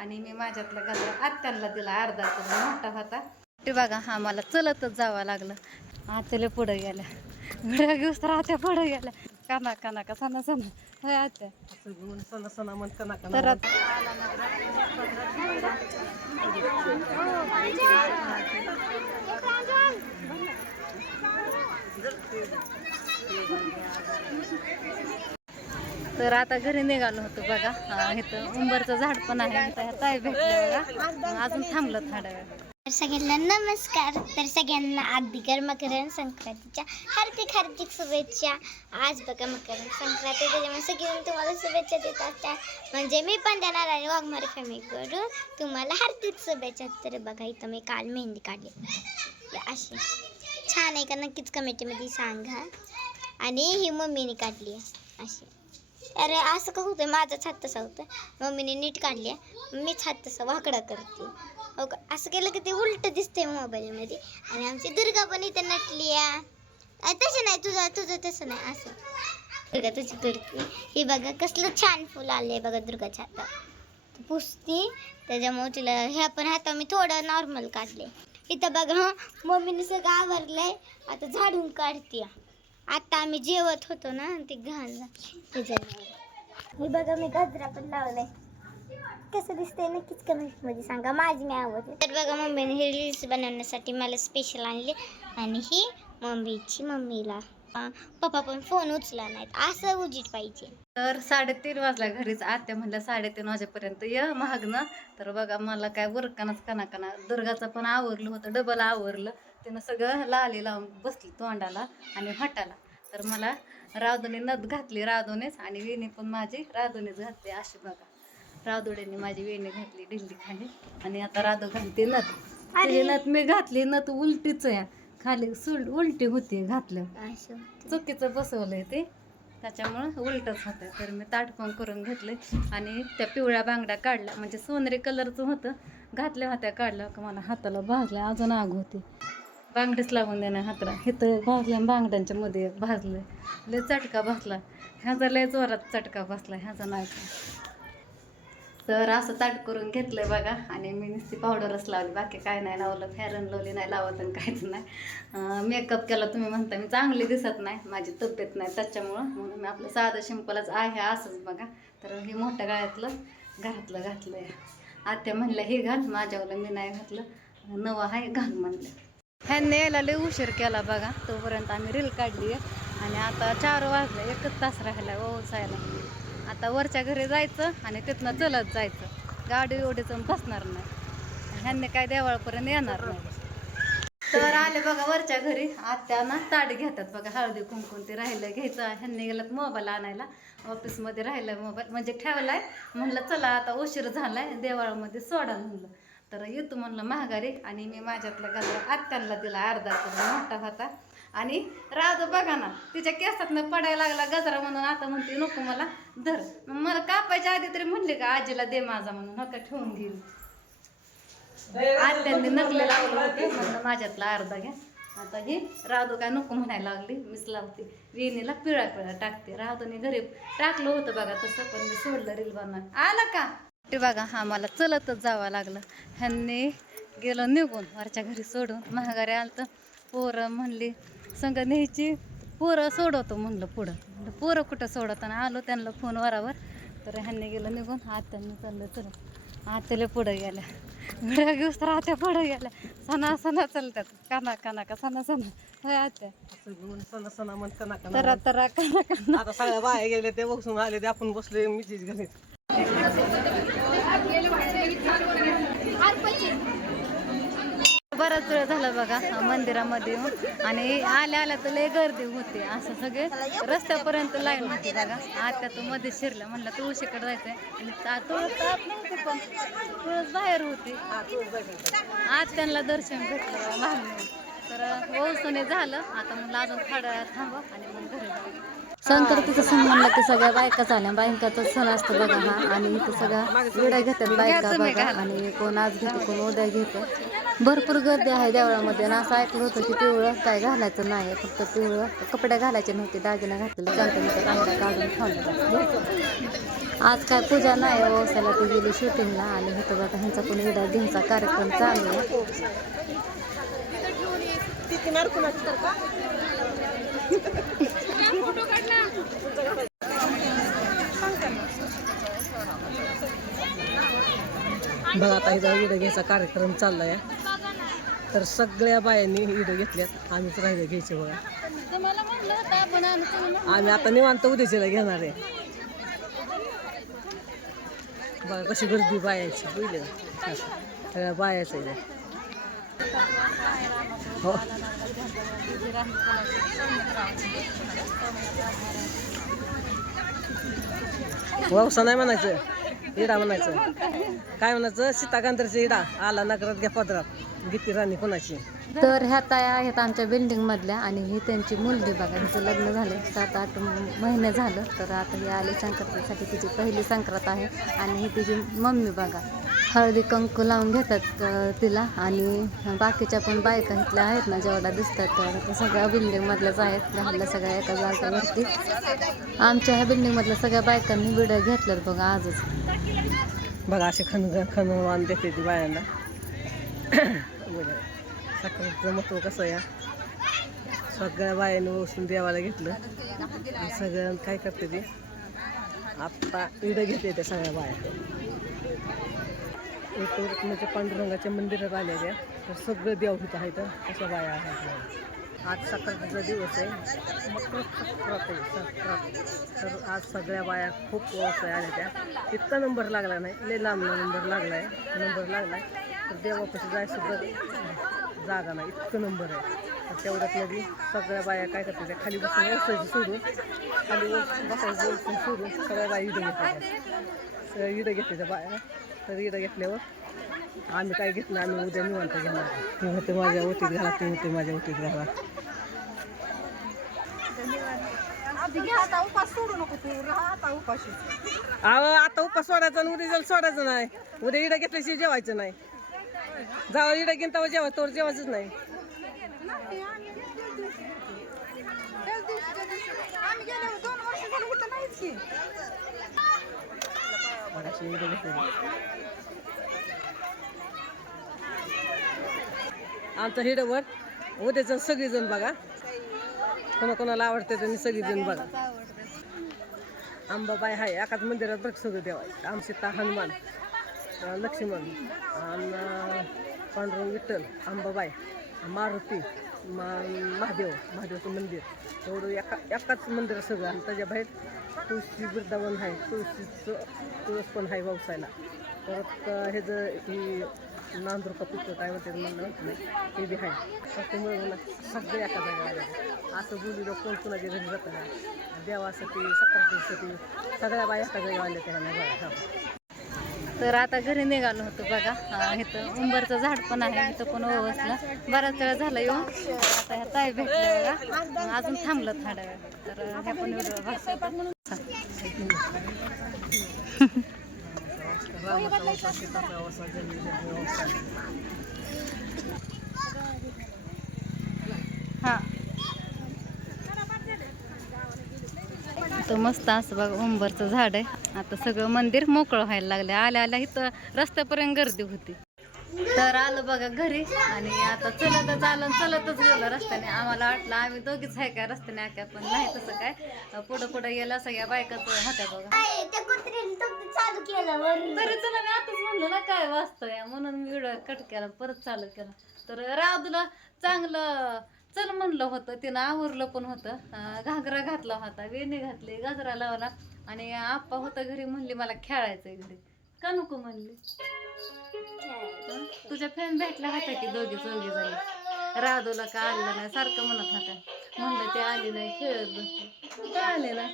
आणि मी माझ्यातला गजरा आत्यांना दिला अर्धा किलो मोठा होता ते बघा. हा मला चलतच जावं लागलं. आत्याला पुढे गेल्या घड्या घेऊस तर आत्या पुढे गेल्या. काना काना का सणा सणा होय आत्या तर तर आता घरी निघालो होतो बघा. इथं उंबरचं झाड पण आहे. ताई भेटलं बघा. अजून थांबलं थोडा वेळ. सगळ्यांना नमस्कार. तर सगळ्यांना अगदी मकर संक्रांतीच्या हार्दिक हार्दिक शुभेच्छा. आज बघा मकर संक्रांती, त्याच्यामुळे सगळ्यांना तुम्हाला शुभेच्छा देत असतात. म्हणजे मी पण देणार आणि वाघमारे फॅमिलीकडून तुम्हाला हार्दिक शुभेच्छा. तर बघा इथं मी काल मेहंदी काढली अशी छान आहे का नक्कीच कमेंटमध्ये सांगा. आणि ही मम्मीने काढली आहे अशी. अरे असं का होतं, माझाच हात तसा होतं. मम्मीने नीट काढली आहे, मीच हात तसा वाकडा करते. हो का, असं केलं की ते उलट दिसतंय मोबाईलमध्ये. आणि आमची दुर्गा पण इथं नटली आहे. तसं नाही, तुझं तसं नाही, असं दुर्गा तुझी करते. हे बघा कसलं छान फुल आले बघा दुर्गाच्या हातात पुसती. त्याच्यामुळे तिला ह्या पण हाता मी थोडं नॉर्मल काढले. इथं बघा मम्मीने सगळं आवरलंय, आता झाडून काढते. आता आम्ही जेवत होतो ना, ते घालला त्याच्यामुळे. हे बघा मी गजरा पण लावलाय. कसं दिसतंय नक्कीच कमेंटमध्ये सांगा. माझी मी आवडते. तर बघा मम्मीने हे रील्स बनवण्यासाठी मला स्पेशल आणले. आणि ही मम्मीला पप्पा पण फोन उचला नाहीत, असं उजीट पाहिजे. तर 3:30 वाजला घरीच. आत्या म्हणल्या 3:30 वाजेपर्यंत ये महागनं. तर बघा मला काय वरकानच कना दुर्गाचं पण आवरलं होतं, डबल आवरलं. तिनं सगळं लाली लावून बसली तोंडाला आणि हाताला. तर मला राधूने नथ घातली, राधूनेच. आणि वेणी पण माझी राधूनेच घातली अशी बघा. राधुड्याने माझी वेणी घातली ढिल्ली खाली. आणि आता राधू घालते नथ. तिची नथ मी घातली, नथ उलटीच आहे खाली उलटी होती घातलं. चुकीचं बसवलंय ते, त्याच्यामुळं उलटच होतं. तर मी ताट पण करून घेतले आणि त्या पिवळ्या बांगड्या काढल्या, म्हणजे सोनेरी कलरचं होतं, घातल्या होत्या. काढल्या का मला हाताला भाजल्या, अजून आग होती. बांगडीच लागून देणार हाताला. इथं भाजल्या बांगड्यांच्या मध्ये भाजलं. लय चटका बसला ह्याचा, लय जोरात चटका बसला ह्याचा नाही. तर असं ताट करून घेतलंय बघा. आणि मी नुसती पावडरच लावली, बाकी काय नाही लावलं. फेअर लवली नाही लावत आणि काहीच नाही. मेकअप केला तुम्ही म्हणता, मी चांगली दिसत नाही, माझी तब्येत नाही त्याच्यामुळं. म्हणून मी आपलं साधं सिंपलच आहे असंच बघा. तर हे मोठ्या गाळ्यातलं घरातलं घातलंय. आत्या म्हणलं हे घाल, माझ्यावलं मी नाही घातलं, नवं आहे घाल म्हणलं. ह्यांनी यायला लय उशीर केला बघा. तोपर्यंत आम्ही रील काढली आहे. आणि आता 4 वाजले, 1 तास राहिला ओसायला. आता वरच्या घरी जायचं आणि तिथनं चलत जायचं. गाडी एवढीच बसणार नाही. ह्यांनी काय देवळापर्यंत येणार नाही. तर आले बघा वरच्या घरी. आत्याना ताट घेतात बघा, हळदी कुंकून ते राहिलं घ्यायचं. ह्यांनी गेलं मोबाईल आणायला, ऑफिसमध्ये राहिलं मोबाईल, म्हणजे ठेवलाय. म्हणलं चला आता उशीर झालाय, देवळामध्ये सोडा म्हणलं. तर येतो म्हणलं महागारी. आणि मी माझ्यातला गजरा आत्यांना दिला अर्धा किलो मोठा होता. आणि राधू बघा ना, तिच्या केसातनं पडायला लागला गजरा म्हणून आता म्हणते नको मला धर. मला कापायच्या आधी तरी म्हणले का आजीला दे माझा म्हणून, नका ठेवून घेईल. आत्यांनी नकले लावलं होते, म्हणलं माझ्यातला अर्धा घ्या. आता ही राधू काय नको म्हणायला लागली, मीच लावते. वेणीला पिळा पिळा टाकते. राधूने घरी टाकलं होतं बघा तसं, पण मी सोडलं रील बनवाय. आलं का ते बघा. हा मला चलतच जावं लागलं. ह्यांनी गेलं निघून वरच्या घरी सोडून. महागारी आलं तर पोरं म्हणली संग न्यायची, पोरं सोडवतो म्हणलं पुढं. म्हणलं पोरं कुठं सोडत, आणि आलो त्यांना फोन वरावर. तर ह्यांनी गेलं निघून. आत्यांनी चाललं चलत. आत्याला पुढं गेल्या घड्या घेऊस तर आत्या पुढं गेल्या. सणा चालतात, काना काना का सणा होय आत्या तरा तरा काना. आता सगळ्या बाया गेले, ते बसून आले, ते आपण बसले मिठीच घरी. बराच वेळ झाला बघा मंदिरामध्ये येऊन. आणि आल्या तर लय गर्दी होती. असं सगळे रस्त्यापर्यंत लाईन होती बघा. आता तो मध्ये शिरला, म्हणलं तुळशीकडे जायचंय. आणि तुळस आत नव्हती, पण तुळस बाहेर होती. आज त्यांना दर्शन भेटलं लहान. तर ओसने झालं. आता म्हणलं अजून थोड्या थांबा आणि मग घरी जाऊ. संक्रांतीचा सण म्हणलं की सगळ्या बायका झाल्या. बायकाचा सण असतो बघा हा. आणि इथं सगळ्या विड्या घेतात बायका बघा. आणि कोण आज घेतो, कोण उद्या घेतो. भरपूर गर्दी आहे देवळामध्ये आणि असं ऐकलं होतं की पिवळं काय घालायचं नाही, फक्त पिवळं कपडे घालायचे नव्हते, दागिने घातलेले चालते तांबडा काढून ठेवलेला. आज काय पूजा नाही व्यवसायाला, ती गेली शूटिंगला आणि इथं बघा ह्यांचा पण विडा घ्यायचा कार्यक्रम चालू आहे. बघा आता इथं इडं घ्यायचा कार्यक्रम चाललाय, तर सगळ्या बायांनी इडं घेतल्यात, आम्हीच राहिलं घ्यायचे बघा. आम्ही आता निवांत उद्याच्याला घेणार आहे. बघा कशी गर्दी बायाची, पहिलं सगळ्या बायाच आहे. हो व्यवसाय नाही म्हणायचं, इडा म्हणायचं. काय म्हणायचं, सीताकांतरचा इडा आला नगरात घ्या पदरात, गीती राणी कोणाची. तर ह्या ताया आहेत आमच्या बिल्डिंग मधल्या आणि ही त्यांची मुलगी बघा, हिचं लग्न झालं 7-8 महिने झालं. तर आता ही आली संक्रांतीसाठी, तिची पहिली संक्रांत आहे. आणि ही तिची मम्मी बघा, हळदी कुंकू लावून घेतात तिला. आणि बाकीच्या पण बायका इथल्या आहेत ना, जेवढ्या दिसतात तेवढ्या त्या सगळ्या बिल्डिंग मधल्याच आहेत, घालल्या सगळ्या एका जागेवरती. आमच्या ह्या बिल्डिंग मधल्या सगळ्या बायकांनी व्हिडिओ घेतल्यात बघा आजच. बघा असे खणवान देते ती बायांना. साखरेचं महत्व कसं आहे, सगळ्या बायांनी वसून देवाला घेतलं. सगळं काय करते ती आत्ता इडं घेते त्या सगळ्या बाया. म्हणजे पांडुरंगाच्या मंदिरात आल्या त्या, तर सगळं देव इथं आहेत, अशा बाया आहेत. आज संक्रांतीचा दिवस आहे, मकर संक्रांत आहे, संक्रांत. तर आज सगळ्या बाया खूप व्यवसाय आल्या त्या. इतका नंबर लागला नाही, लय लांबला नंबर लागलाय. तर देवापाशी जायचं सुद्धा जागा नाही, इतकं नंबर आहे. तर तेवढ्यात मध्ये सगळ्या बाया काय करते, त्या खाली बसून व्यवसायाची सोडून, खाली बसायचं सोडून सगळ्या बाया इडं घेतात. सगळ्या इडं घेते त्या बाया. तर इडं घेतल्यावर आम्ही काय घेतलं, आम्ही उद्या निवांत घेणार. ती होते माझ्या ओटीत घाला, ती होते माझ्या ओटीत घाला. आता उपास सोडायचा आणि उद्या सोडायचं नाही. उद्या इडं घेतल्याशिवाय जेवायचं नाही. जावं इडं घेऊन तेव्हा जेवायचं, तोवर जेवायचंच नाही. आमचं हिडवर उद्याचं सगळीजण बघा, कोणाकोणाला आवडते त्यांनी सगळीजण बघा. अंबाबाई आहे एकाच मंदिरात बघ सगळं देवायचं. आमसीता हनुमान, लक्ष्मण, पांडुरंग विठ्ठल, अंबाबाई, मारुती, महादेवचं मंदिर, एवढं एकाच मंदिर सगळं. आणि त्याच्या बाहेर तुळशी वृंदावन आहे, तुळस पण आहे व्यवसायाला. परत हे जर ही नांदूर का पितो काय म्हणते म्हणलं ते बी आहे. त्यामुळे मला सगळे एका जागा असं बोलू कोण कुणाच्या घरी जातं ना, देवासाठी संक्रांतीसाठी सगळ्या बाया एका जागा आल्या त्या. तर आता घरी निघालो होतो बघा, इथं उंबरचं झाड पण आहे, इथं पण ओवसलं. बराच वेळ झाला येऊन, आता ह्या ताई भेटल्या बघा, अजून थांबलं थोड्या वेळ. तर ह्या पण व्हिडिओ बघतात. हा तर मस्त असं बघा उंबरचं झाड आहे. आता सगळं मंदिर मोकळं व्हायला लागलं. आल्या आल्या इथं रस्त्यापर्यंत गर्दी होती. तर आलो बघा घरी आणि आता चलतच गेलो रस्त्याने. आम्हाला वाटलं आम्ही दोघीच आहे काय रस्त्याने आक्या, पण नाही तसं काय. पुढं गेला सगळ्या बायकाच होत्या बघा. तरी चला मी आताच म्हणलं ना काय वाचतोय, म्हणून मी व्हिडिओ कट केला, परत चालू केला. तर राधूला चांगलं चल म्हणलं होतं, तिनं आवरलं पण होतं. घागरा घातला होता, वेणी घातली, गजरा लावला. आणि आप्पा होता घरी, म्हणली मला खेळायचंय घरी. का नको म्हणली? तुझ्या फॅन भेटल्या होत्या की दोघी चौघी झाली. राधूला का आलेलं नाही सारखं म्हणत होत्या. म्हणलं ते आली नाही, खेळत बसली. का आले ना?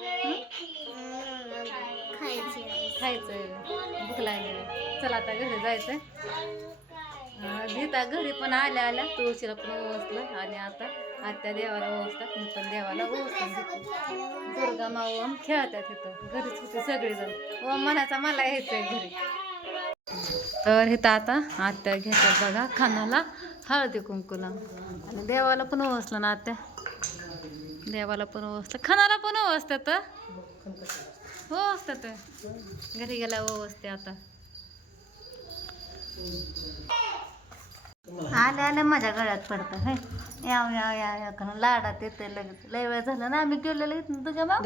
खायचंय, भूक लागली. चला आता घरी जायचंय. गीता घरी पण आल्या तुळशीला पण ओवसलं. आणि आता आत्या देवाला ओवसतात, मी पण देवाला ओवसतात. दुर्गा माऊ खेळतात तिथं. घरीच होते सगळेजण. ओम म्हणायचा मला यायचंय घरी. तर इथं आता आत्या घेतात बघा खानाला हळदी कुंकूला. आणि देवाला पण ओवासलं ना आत्या, देवाला पण ओवासलं, खानाला पण ओवासतात. ओवासतात घरी गेला ओवासते आता. आले आले माझ्या गळ्यात पडतं हे, याव याव या या करून लाडात येते लगेच. लय वेळ झालं ना आम्ही गेलेलो इथून तुझ्या मग.